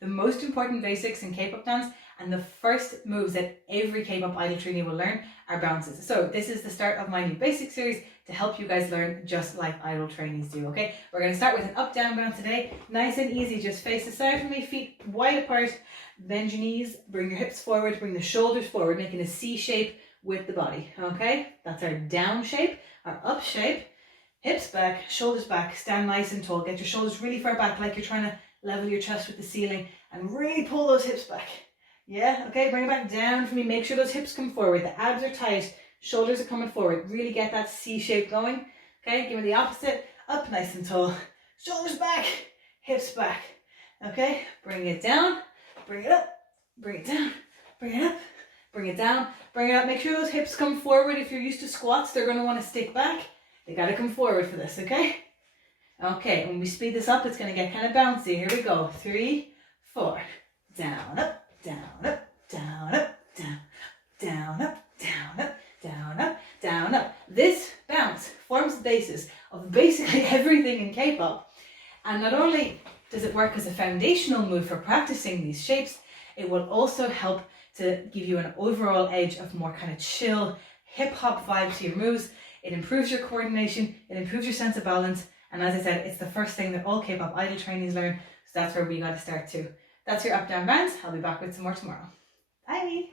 the most important basics in K-pop dance, and the first moves that every K-pop idol trainee will learn are bounces. So this is the start of my new basic series to help you guys learn just like idol trainees do, okay? We're going to start with an up-down bounce today. Nice and easy, just face the side from me, feet wide apart, bend your knees, bring your hips forward, bring the shoulders forward, making a C shape with the body, okay? That's our down shape. Our up shape, hips back, shoulders back, stand nice and tall. Get your shoulders really far back like you're trying to level your chest with the ceiling and really pull those hips back. Yeah, okay, bring it back down for me. Make sure those hips come forward. The abs are tight, shoulders are coming forward. Really get that C shape going. Okay, give me the opposite. Up nice and tall. Shoulders back, hips back. Okay, bring it down, bring it up, bring it down, bring it up, bring it down, bring it up. Make sure those hips come forward. If you're used to squats, they're going to want to stick back. They got to come forward for this, okay? Okay, when we speed this up, it's going to get kind of bouncy. Here we go. 3, 4. Down, up, down, up, down, up, down, down, up, down, up, down, up, down, up. This bounce forms the basis of basically everything in K-pop. And not only does it work as a foundational move for practicing these shapes, it will also help to give you an overall edge of more kind of chill, hip-hop vibe to your moves. It improves your coordination, it improves your sense of balance, and as I said, it's the first thing that all K-pop idol trainees learn, so that's where we got to start too. That's your up-down bounce. I'll be back with some more tomorrow. Bye!